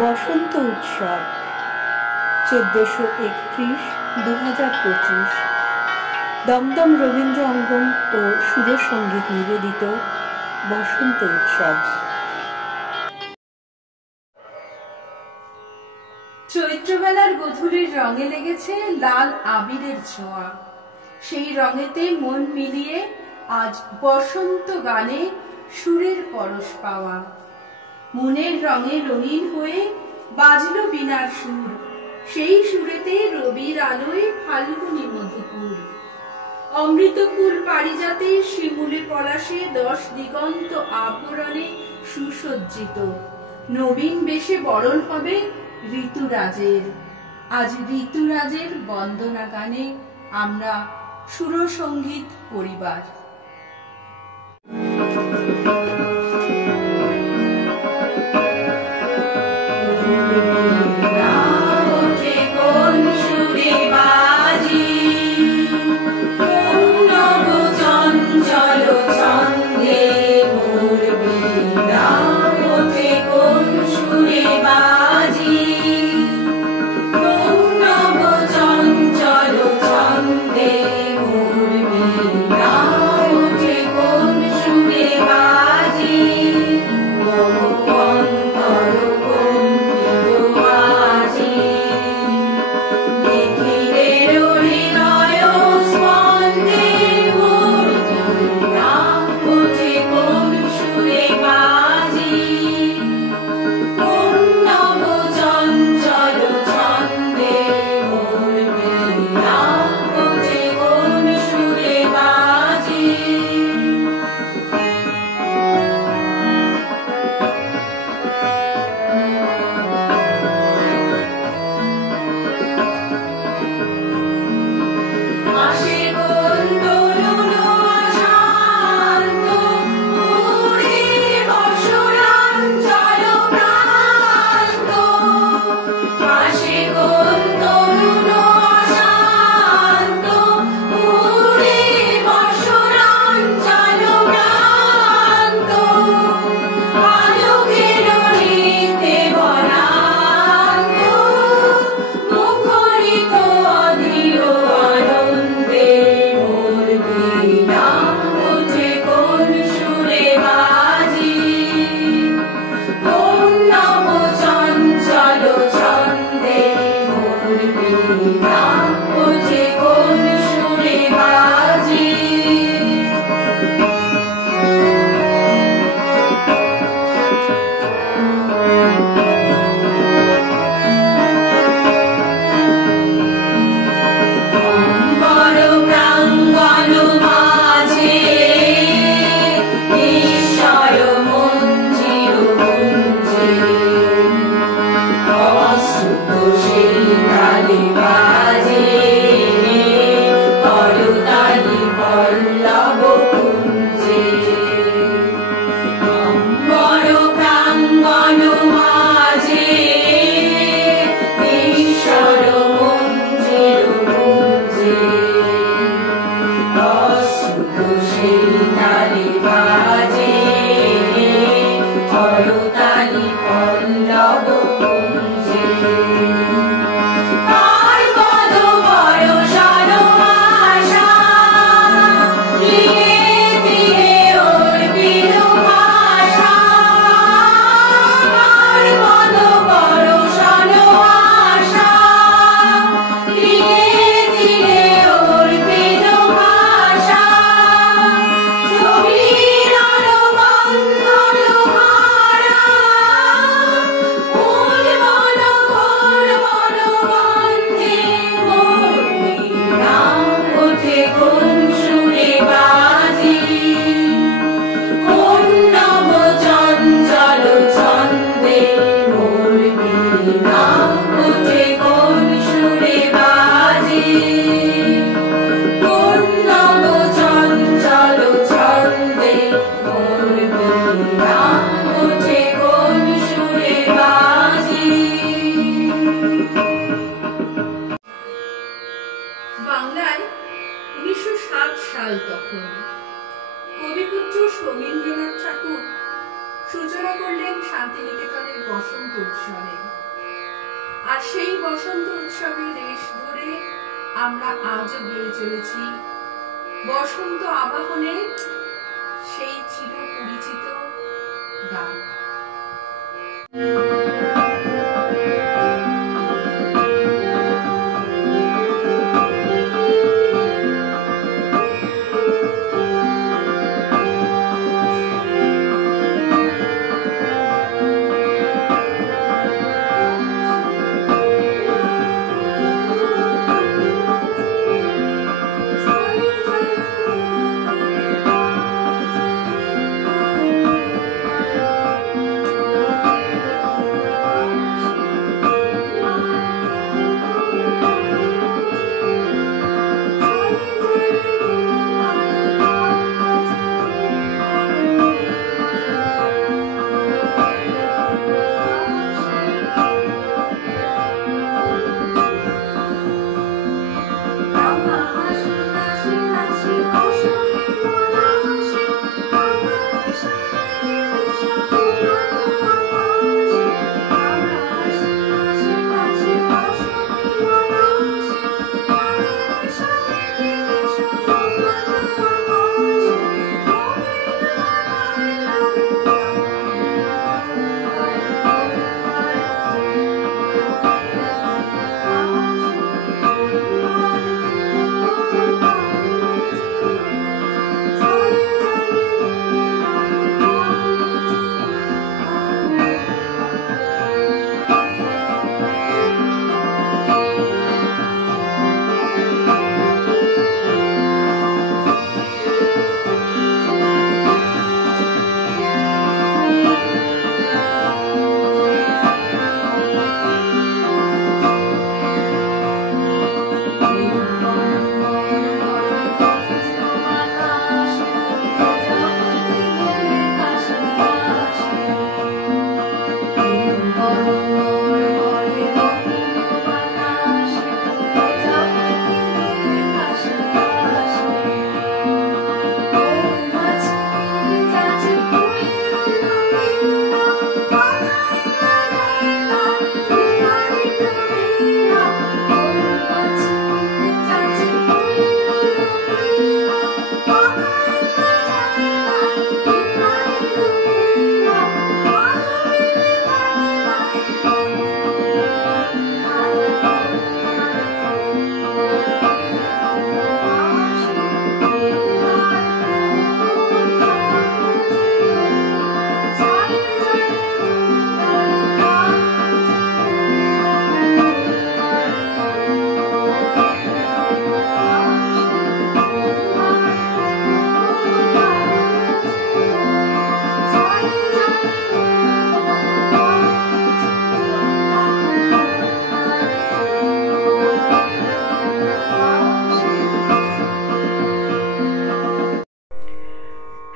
বসন্ত উৎসব 1431-2025 দমদম রবীন্দ্র অঙ্গন ও সুরসঙ্গীত নিবেদিত বসন্ত উৎসব। চৈত্রবেলার গধূলির রঙে লেগেছে লাল আবিরের ছোঁয়া। সেই রঙেতে মন মিলিয়ে আজ বসন্ত গানে সুরের পরশ পাওয়া। মনের রঙে রঙিন হয়ে বাজলো বীণার সুর, সেই সুরেতে রবির আলোয় ফাল্গুনী মধুপুর। অমৃত ফুল পারিজাতে শিমুলে পলাশে 10 দিগন্ত আভরণে সুসজ্জিত নবীন বেশে বরণ হবে ঋতুরাজের। আজ ঋতুরাজের বন্দনা গানে আমরা সুরসঙ্গীত পরিবার। চঞ্চল ছন্দে মোর বীণা উৎসবে। আর সেই বসন্ত উৎসবের রেশ ধরে আমরা আজও গেয়ে চলেছি বসন্ত আবাহনে সেই চির পরিচিত গান।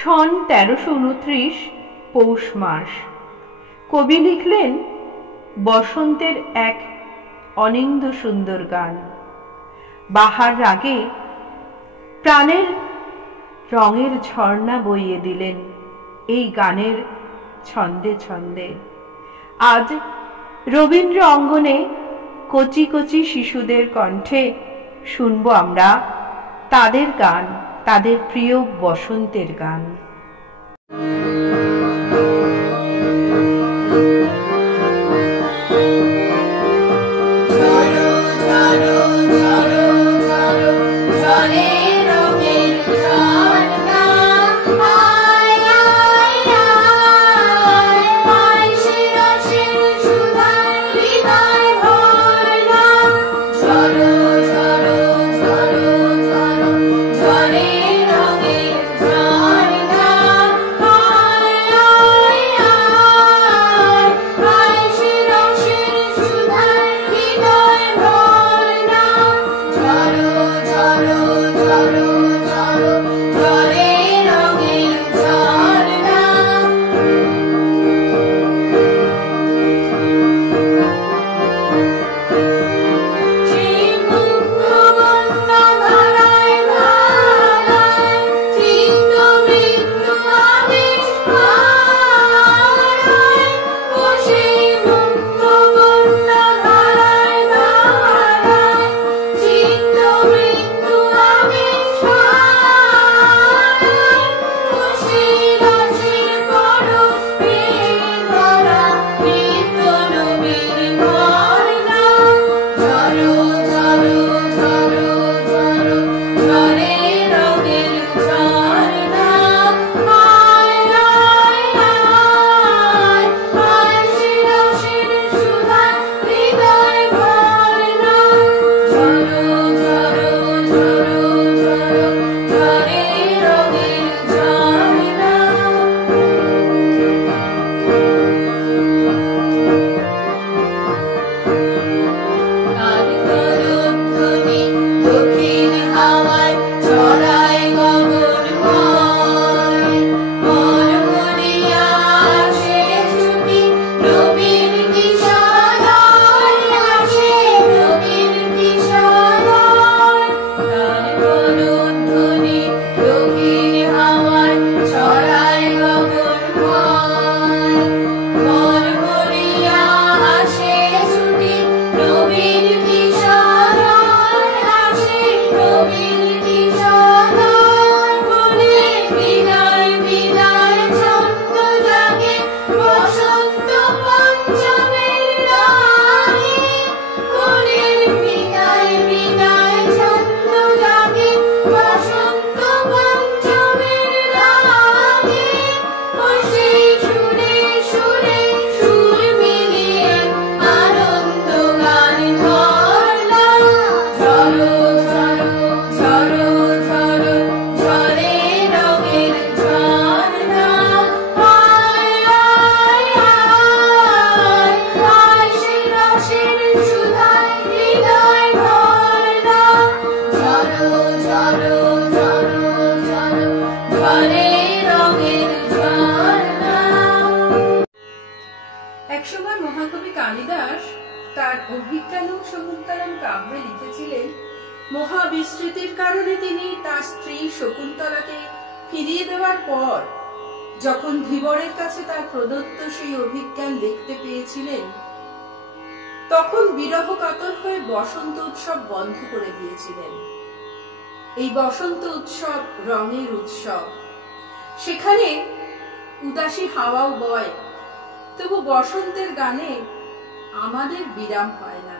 সন ১৩২৯ পৌষ মাস। কবি লিখলেন বসন্তের এক অনিন্দ্য সুন্দর গান। বাহার রাগে প্রাণের রঙের ঝর্ণা বইয়ে দিলেন এই গানের ছন্দে ছন্দে। আজ রবীন্দ্র অঙ্গনে কচি কচি শিশুদের কণ্ঠে শুনব আমরা তাদের গান, তাদের প্রিয় বসন্তের গান। ঝরে রঙের ঝর্ণা সময় মহাকবি কালিদাস তার অভিজ্ঞানম শকুন্তলম কাব্যে লিখেছিলেন, মহাবিস্মৃতির কারণে তিনি তার স্ত্রী শকুন্তলাকে ফিরিয়ে দেওয়ার পর যখন ধীবরের কাছে তার প্রদত্ত সেই অভিজ্ঞান দেখতে পেয়েছিলেন, তখন বিরহ কাতর হয়ে বসন্ত উৎসব বন্ধ করে দিয়েছিলেন। এই বসন্ত উৎসব রঙের উৎসব, সেখানে উদাসী হাওয়াও বয়, তবু বসন্তের গানে আমাদের বিরাম হয় না।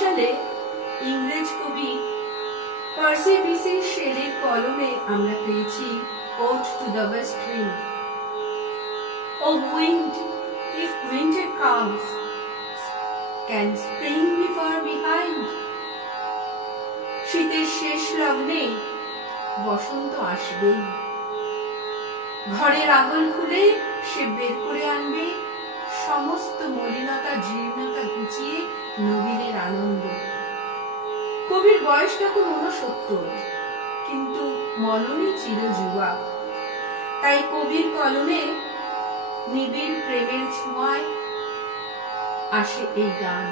সালে ইংরেজ কবি পার্সি বিসি শেলির কলমে আমরা পেয়েছি Ode to the West Wind. O wind, if winter comes, can spring be far behind? শীতের শেষ লগ্নে বসন্ত আসবেই, ঘরের আগল খুলে সে বের করে আনবে সমস্ত মলিনতা জীর্ণতা ঘুচিয়ে নবীনের আনন্দ। কবির বয়স তখন 69, কিন্তু মননে চিরযুবা। তাই কবির কলমে নিবিড় প্রেমের ছোঁয়ায় আসে এই গান।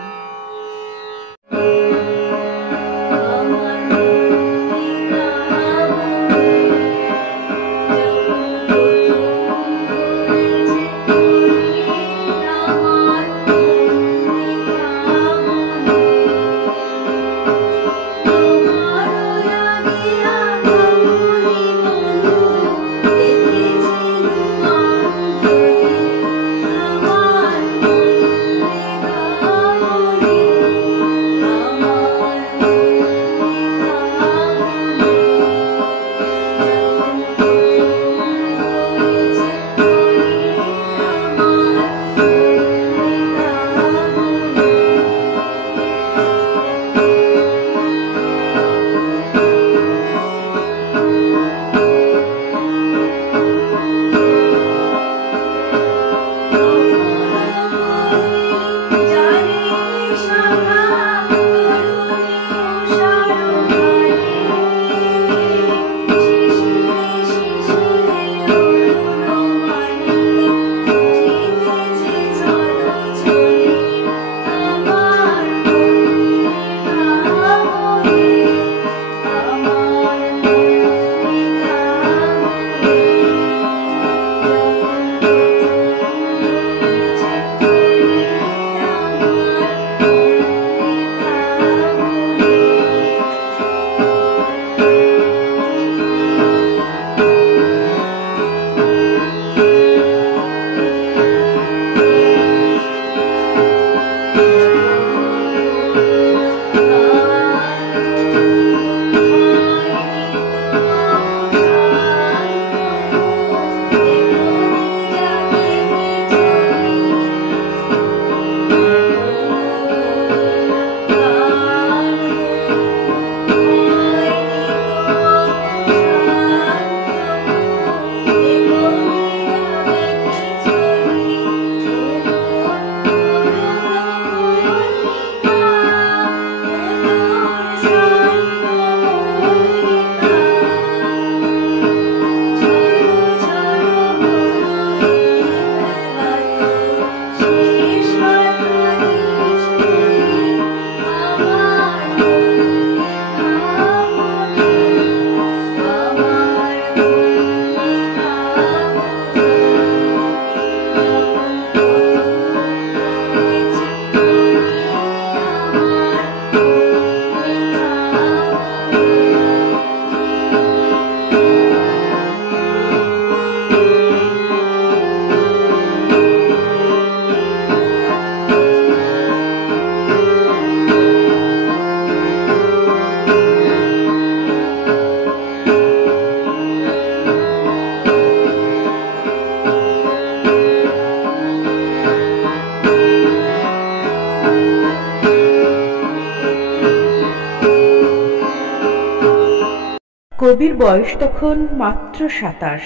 কবির বয়স তখন মাত্র 27।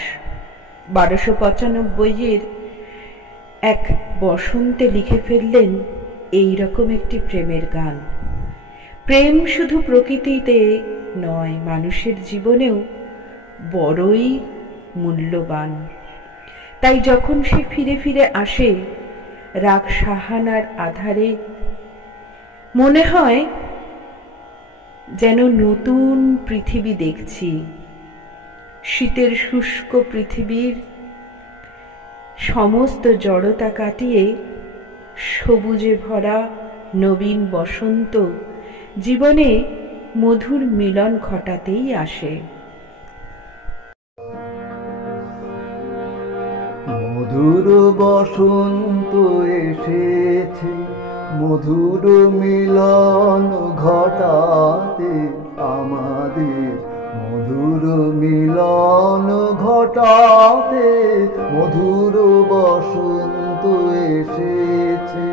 1295-এর এক বসন্তে লিখে ফেললেন এই রকম একটি প্রেমের গান। প্রেম শুধু প্রকৃতিতে নয়, মানুষের জীবনেও বড়ই মূল্যবান। তাই যখন সে ফিরে ফিরে আসে রাগ সাহানার আধারে, মনে হয় যেন নতুন পৃথিবী দেখছি। শীতের শুষ্ক পৃথিবীর সমস্ত জড়তা কাটিয়ে সবুজে ভরা নবীন বসন্ত জীবনে মধুর মিলন ঘটাতেই আসে। মধুর বসন্ত এসেছে, মধুর মিলন ঘটাতে আমাদের, মধুর মিলন ঘটাতে। মধুর বসন্ত এসেছে,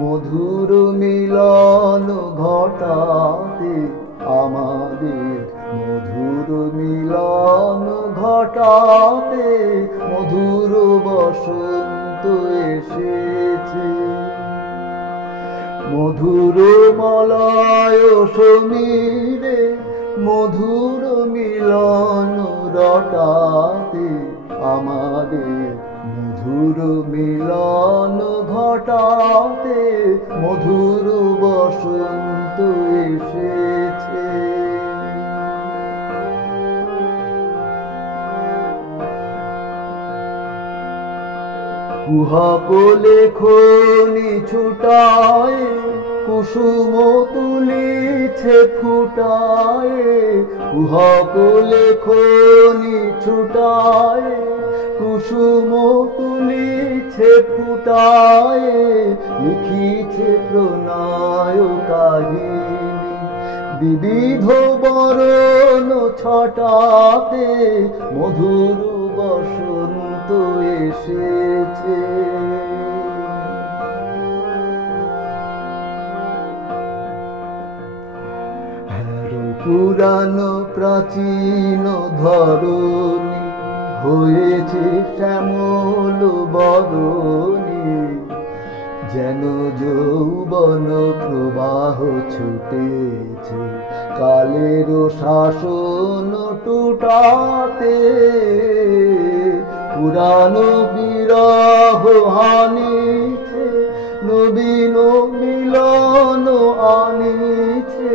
মধুর মিলন ঘটাতে আমাদের, মধুর মিলন ঘটাতে। মধুর বসন্ত এসেছে। মধুর মলয় সমীরে মধুর মিলন রটাতে আমাদের মধুর মিলন ঘটাতে মধুর বসন্ত এসেছে। কুহক লেখনি ছুটায় কুসুম তুলিছে ফুটায়, কুহক লেখনি ছুটায় কুসুম তুলিছে ফুটায়, লিখিছে প্রণয় কাহিনী বিবিধ বরণ ছটাতে মধুর বসন্ত এসেছে। পুরানো প্রাচীন ধরণী হয়েছে শ্যামল বরণী, যেন যৌবন প্রবাহ ছুটেছে কালের শাসন টুটাতে। পুরানো বিরহ হানিছে নবীন মিলন আনিছে,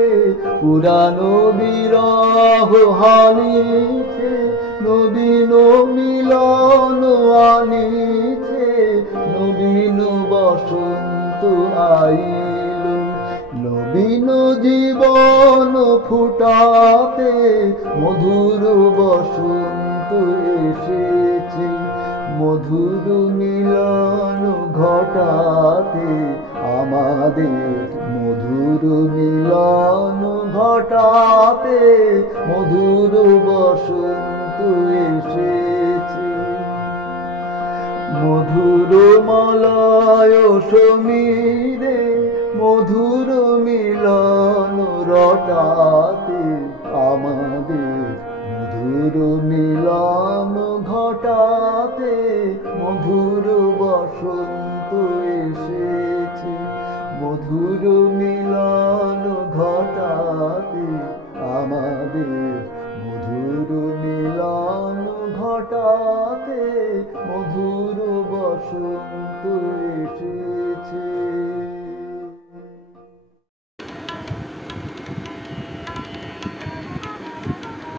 পুরানো বিরহ হানিছে নবীন মিলন আনিছে, নবীন বসন্ত আইল নবীন জীবন ফুটাতে মধুর বসন্ত এসেছে। মধুর মিলন ঘটাতে আমাদের মধুর মিলন ঘটাতে মধুর বসন্ত এসেছে। মধুর মলয় সমীরে মধুর মিলন রটাতে আমাদের মধুর মিলন ঘটাতে মধুর বসন্ত এসেছে। মধুর মিলন ঘটাতে আমাদের মধুর মিলন ঘটাতে মধুর বসন্ত